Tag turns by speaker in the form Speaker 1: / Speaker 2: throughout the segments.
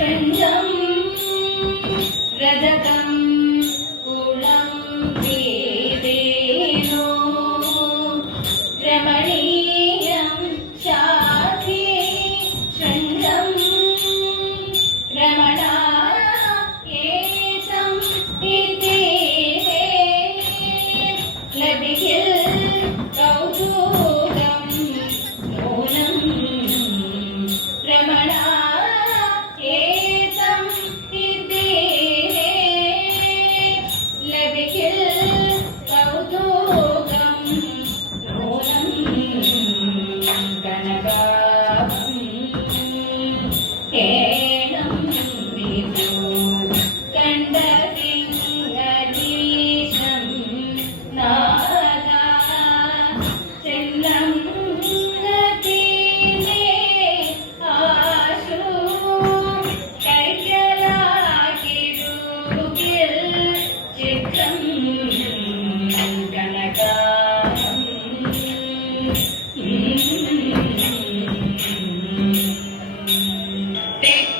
Speaker 1: friend.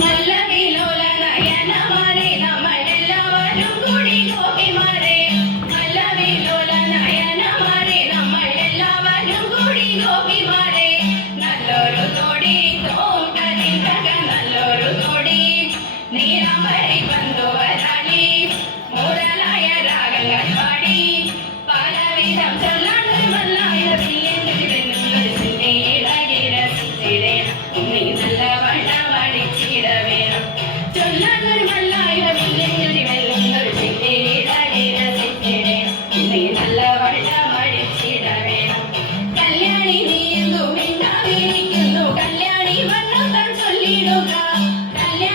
Speaker 1: మల్ల విలోల నయనమా